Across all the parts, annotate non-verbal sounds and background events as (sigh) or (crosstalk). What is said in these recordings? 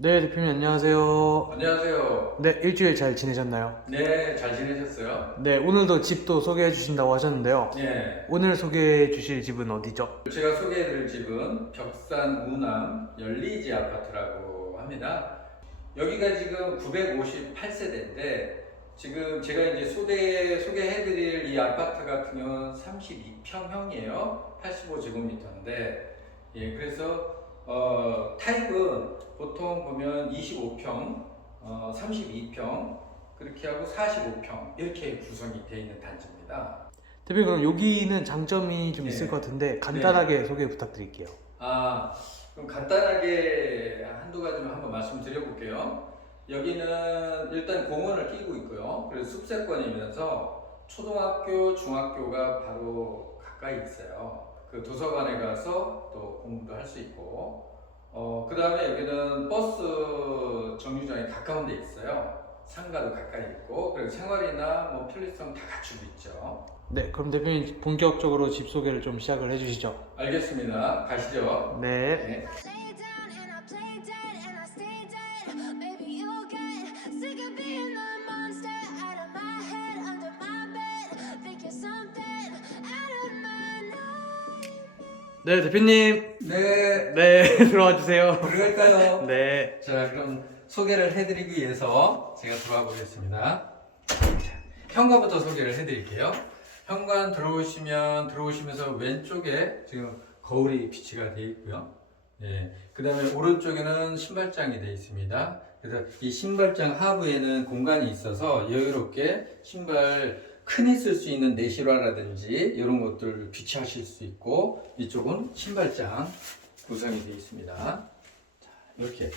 네, 대표님 안녕하세요. 안녕하세요. 네, 일주일 잘 지내셨나요? 네, 잘 지내셨어요? 네, 오늘도 집도 소개해 주신다고 하셨는데요. 네. 오늘 소개해 주실 집은 어디죠? 제가 소개해드릴 집은 벽산 우남 열리지 아파트라고 합니다. 여기가 지금 958세대인데 지금 제가 이제 소개, 소개해드릴 이 아파트 같은 경우는 32평형이에요. 85제곱미터인데 예, 그래서 어, 타입은 보통 보면 25평, 어, 32평, 그렇게 하고 45평 이렇게 구성이 되어 있는 단지입니다. 대표님 그럼 여기는 장점이 좀 네. 있을 것 같은데 간단하게 소개 부탁드릴게요. 아, 그럼 간단하게 한두 가지만 한번 말씀드려볼게요. 여기는 일단 공원을 끼고 있고요. 그래서 숲세권이면서 초등학교, 중학교가 바로 가까이 있어요. 그 도서관에 가서 또 공부도 할 수 있고, 어, 그 다음에 여기는 버스 정류장에 가까운 데 있어요. 상가도 가까이 있고, 그리고 생활이나 뭐 편리성 다 갖추고 있죠. 네, 그럼 대표님 본격적으로 집 소개를 좀 시작을 해주시죠. 알겠습니다. 가시죠. 네. 네. 네, 대표님. 네, 네, (laughs) 들어와 주세요. 들어갈까요? 네. 자, 그럼 소개를 해드리기 위해서 제가 들어와 보겠습니다. 자, 현관부터 소개를 해드릴게요. 현관 들어오시면 들어오시면서 왼쪽에 지금 거울이 비치가 되어 있고요. 예, 그 다음에 오른쪽에는 신발장이 되어 있습니다. 그래서 이 신발장 하부에는 공간이 있어서 여유롭게 신발 흔히 쓸수 있는 내실화라든지 이런 것들 비치하실 수 있고 이쪽은 신발장 구성이 되어 있습니다. 자, 이렇게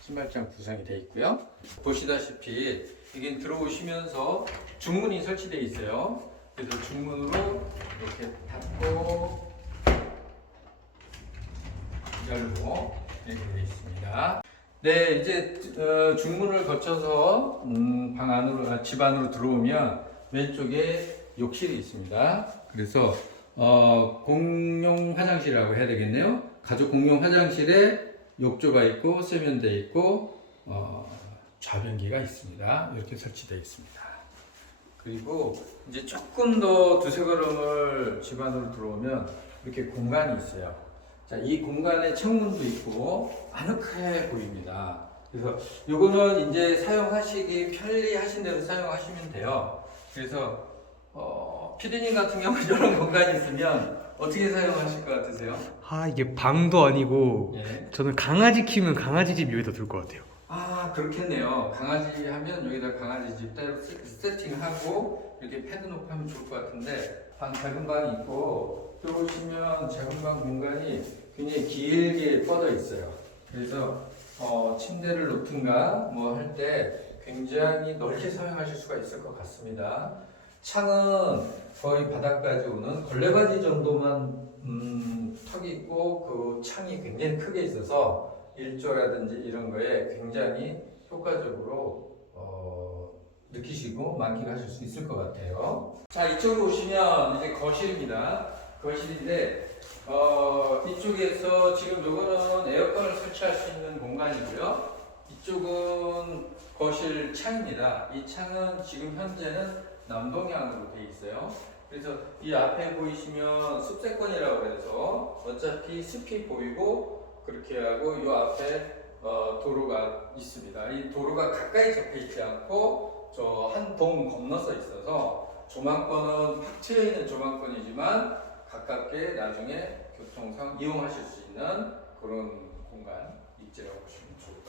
신발장 구성이 되어 있고요. 보시다시피 이게 들어오시면서 중문이 설치되어 있어요. 그래서 중문으로 이렇게 닫고 열고 이렇게 되어 있습니다. 네, 이제 어, 중문을 거쳐서 음, 방 안으로 아, 집 안으로 들어오면 왼쪽에 욕실이 있습니다. 그래서 어, 공용 화장실이라고 해야 되겠네요. 가족 공용 화장실에 욕조가 있고 세면대 있고 어, 좌변기가 있습니다. 이렇게 설치되어 있습니다. 그리고 이제 조금 더 두세 걸음을 집 안으로 들어오면 이렇게 공간이 있어요. 자, 이 공간에 창문도 있고 아늑해 보입니다. 그래서 요거는 이제 사용하시기 편리하신 대로 사용하시면 돼요. 그래서 어, 피디님 같은 경우는 (laughs) 이런 공간이 있으면 어떻게 사용하실 것 같으세요? 아, 이게 방도 아니고 예. 저는 강아지 키우면 강아지 집 여기다 둘 것 같아요. 아 그렇겠네요. 강아지 하면 여기다 강아지 집 따로 세- 세팅하고 이렇게 패드 놓고 하면 좋을 것 같은데 방 작은 방이 있고 들어오시면 작은 방 공간이 굉장히 길게 뻗어 있어요. 그래서 어, 침대를 놓든가 뭐 할 때 굉장히 넓게 사용하실 수가 있을 것 같습니다. 창은 거의 바닥까지 오는 걸레바지 정도만 음, 턱이 있고 그 창이 굉장히 크게 있어서 일조라든지 이런 거에 굉장히 효과적으로 어, 느끼시고 만끽하실 수 있을 것 같아요. 자 이쪽으로 오시면 이제 거실입니다. 거실인데 어, 이쪽에서 지금 요거는 에어컨을 설치할 수 있는 공간이고요. 이쪽은 거실 창입니다. 이 창은 지금 현재는 남동향으로 되어 있어요. 그래서 이 앞에 보이시면 숲세권이라고 해서 어차피 숲이 보이고 그렇게 하고 이 앞에 어, 도로가 있습니다. 이 도로가 가까이 접해 있지 않고 저 한 동 건너서 있어서 조망권은 팍 트여 있는 조망권이지만 가깝게 나중에 교통상 이용하실 수 있는 그런 공간 입지라고 보시면 좋을 것 같습니다.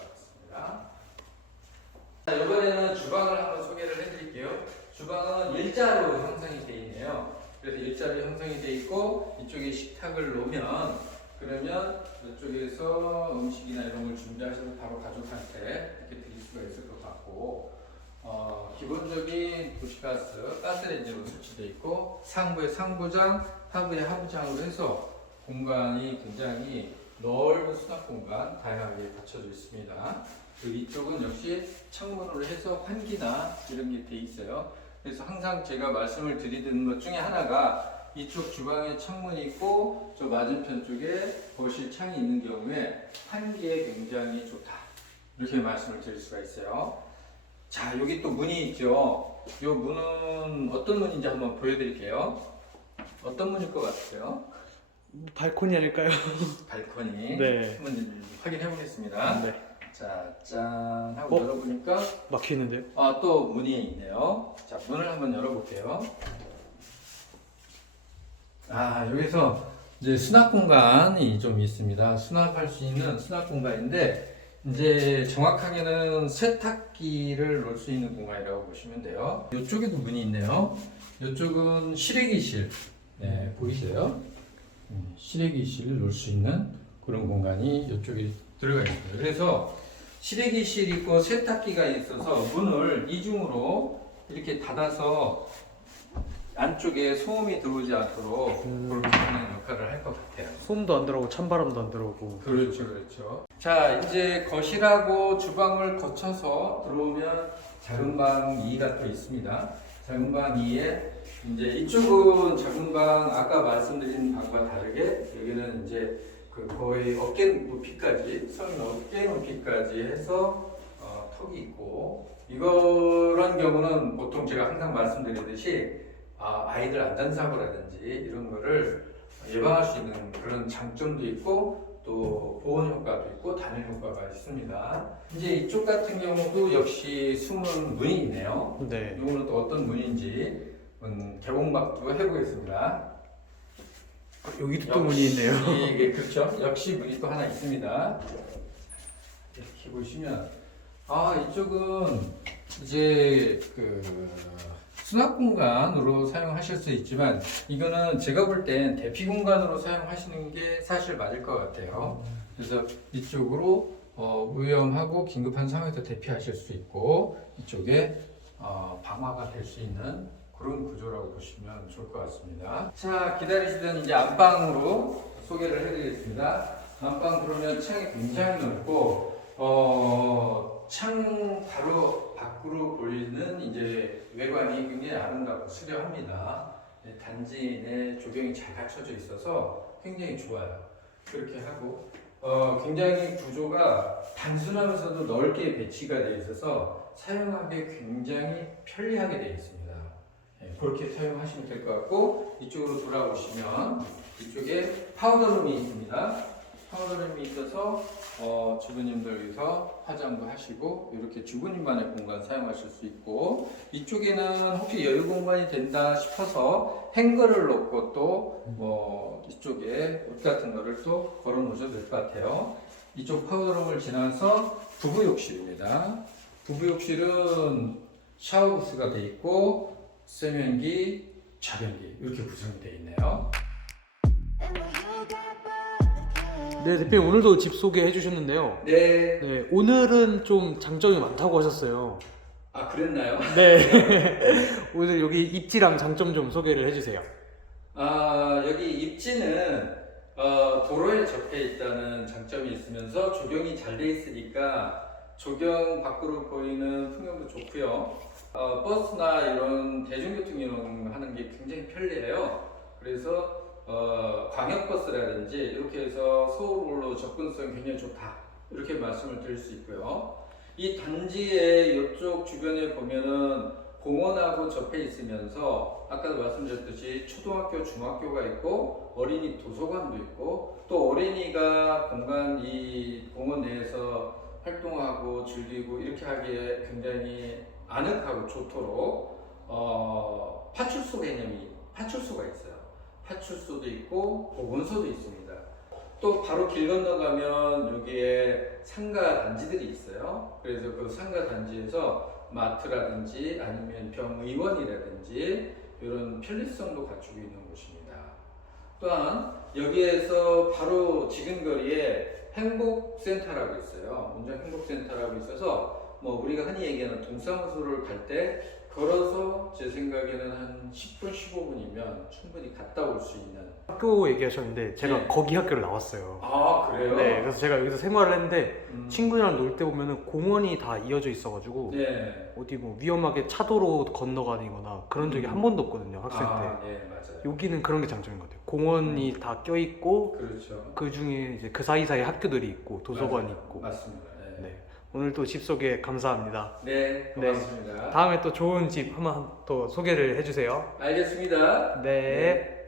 자, 이번에는 주방을 한번 소개를 해드릴게요. 주방은 일자로 형성이 되어 있네요. 그래서 일자로 형성이 되어 있고 이쪽에 식탁을 놓으면 그러면 이쪽에서 음식이나 이런 걸 준비하셔서 바로 가족한테 이렇게 드릴 수가 있을 것 같고 어, 기본적인 도시가스 가스레인지로 설치되어 있고 상부에 상부장, 하부에 하부장으로 해서 공간이 굉장히 넓은 수납 공간 다양하게 갖춰져 있습니다. 그리고 이쪽은 역시 창문으로 해서 환기나 이런 게 돼 있어요. 그래서 항상 제가 말씀을 드리는 것 중에 하나가 이쪽 주방에 창문이 있고 저 맞은편 쪽에 거실 창이 있는 경우에 환기에 굉장히 좋다. 이렇게 말씀을 드릴 수가 있어요. 자, 여기 또 문이 있죠. 이 문은 어떤 문인지 한번 보여드릴게요. 어떤 문일 것 같아요? 발코니 아닐까요? (laughs) 발코니. 네. 한번 확인해 보겠습니다. 네. 자, 짠 하고 어? 열어보니까 막히는데요? 아, 또 문이 있네요. 자, 문을 한번 열어볼게요. 아, 여기서 이제 수납 공간이 좀 있습니다. 수납할 수 있는 수납 공간인데, 이제 정확하게는 세탁기를 놓을 수 있는 공간이라고 보시면 돼요. 이쪽에도 문이 있네요. 이쪽은 실외기실. 네, 보이세요? 음, 실외기실을 놓을 수 있는 그런 공간이 이쪽에 들어가 있습니다. 그래서 실외기실 있고 세탁기가 있어서 문을 이중으로 이렇게 닫아서 안쪽에 소음이 들어오지 않도록 음. 그렇게 하는 역할을 할 것 같아요. 소음도 안 들어오고 찬바람도 안 들어오고. 그렇죠, 그렇죠. 자, 이제 거실하고 주방을 거쳐서 들어오면 작은 방 2가 또 있습니다. 작은 방 2에 이제 이쪽은 작은 방 아까 말씀드린 방과 다르게 여기는 이제 그 거의 어깨 높이까지 선 어깨 높이까지 해서 어, 턱이 있고 이런 경우는 보통 제가 항상 말씀드리듯이 아, 아이들 안전사고라든지 이런 거를 예방할 수 있는 그런 장점도 있고 또 보온 효과도 있고 단열 효과가 있습니다. 이제 이쪽 같은 경우도 역시 숨은 문이 있네요. 네. 이거는 또 어떤 문인지 음, 개봉박도 해보겠습니다. 여기도 또 문이 있네요. 예, 그렇죠. 역시 문이 또 하나 있습니다. 이렇게 보시면 아 이쪽은 이제 그 수납 공간으로 사용하실 수 있지만 이거는 제가 볼 땐 대피 공간으로 사용하시는 게 사실 맞을 것 같아요. 그래서 이쪽으로 어, 위험하고 긴급한 상황에서 대피하실 수 있고 이쪽에 어, 방화가 될 수 있는 그런 구조라고 보시면 좋을 것 같습니다. 자 기다리시던 이제 안방으로 소개를 해드리겠습니다. 안방 그러면 창이 굉장히 넓고 어, 창 바로 밖으로 보이는 이제 외관이 굉장히 아름답고 수려합니다. 네, 단지 내 조경이 잘 갖춰져 있어서 굉장히 좋아요. 그렇게 하고 어, 굉장히 구조가 단순하면서도 넓게 배치가 되어 있어서 사용하기 굉장히 편리하게 되어 있습니다. 네, 그렇게 사용하시면 될 것 같고 이쪽으로 돌아오시면 이쪽에 파우더룸이 있습니다. 파우더룸이 있어서 어, 주부님들 여기서 화장도 하시고 이렇게 주부님만의 공간 사용하실 수 있고 이쪽에는 혹시 여유 공간이 된다 싶어서 행거를 놓고 또 뭐 이쪽에 옷 같은 거를 또 걸어 놓으셔도 될 것 같아요. 이쪽 파우더룸을 지나서 부부 욕실입니다. 부부 욕실은 샤워부스가 돼 있고 세면기, 자변기 이렇게 구성이 되어 있네요. 네, 대표님 오늘도 집 소개해 주셨는데요. 네. 네, 오늘은 좀 장점이 많다고 하셨어요. 아 그랬나요? (laughs) 네. (laughs) 오늘 여기 입지랑 장점 좀 소개를 해 주세요. 아 여기 입지는 어, 도로에 접해 있다는 장점이 있으면서 조경이 잘 돼 있으니까 조경 밖으로 보이는 풍경도 좋고요. 어, 버스나 이런 대중교통 이용하는 게 굉장히 편리해요. 그래서 어, 광역버스라든지 이렇게 해서 서울로 접근성이 굉장히 좋다. 이렇게 말씀을 드릴 수 있고요. 이 단지의 이쪽 주변에 보면은 공원하고 접해 있으면서 아까도 말씀드렸듯이 초등학교, 중학교가 있고 어린이 도서관도 있고 또 어린이가 공간 이 공원 내에서 활동하고 즐기고 이렇게 하기에 굉장히 아늑하고 좋도록 어, 파출소 개념이 파출소가 있어요. 파출소도 있고 보건소도 있습니다. 또 바로 길 건너가면 여기에 상가 단지들이 있어요. 그래서 그 상가 단지에서 마트라든지 아니면 병의원이라든지 이런 편리성도 갖추고 있는 곳입니다. 또한 여기에서 바로 지금 거리에 행복센터라고 있어요. 운전 행복센터라고 있어서 뭐 우리가 흔히 얘기하는 동사무소를 갈 때 걸어서 제 생각에는 한 10분, 15분이면 충분히 갔다 올 수 있는 학교 얘기하셨는데 제가 네. 거기 학교를 나왔어요. 아 그래요? 네, 그래서 제가 여기서 생활을 했는데 음. 친구랑 놀 때 보면은 공원이 다 이어져 있어가지고 네. 어디 뭐 위험하게 차도로 건너가거나 그런 적이 음. 한 번도 없거든요 학생 때. 아, 네 맞아요. 여기는 그런 게 장점인 것 같아요. 공원이 다껴 있고 그렇죠. 그 중에 이제 그 사이 사이 학교들이 있고 도서관이 맞아요. 있고. 맞습니다. 네. 네. 오늘 또 집 소개 감사합니다. 네, 고맙습니다. 다음에 또 좋은 집 한번 또 소개를 해주세요. 알겠습니다. 네.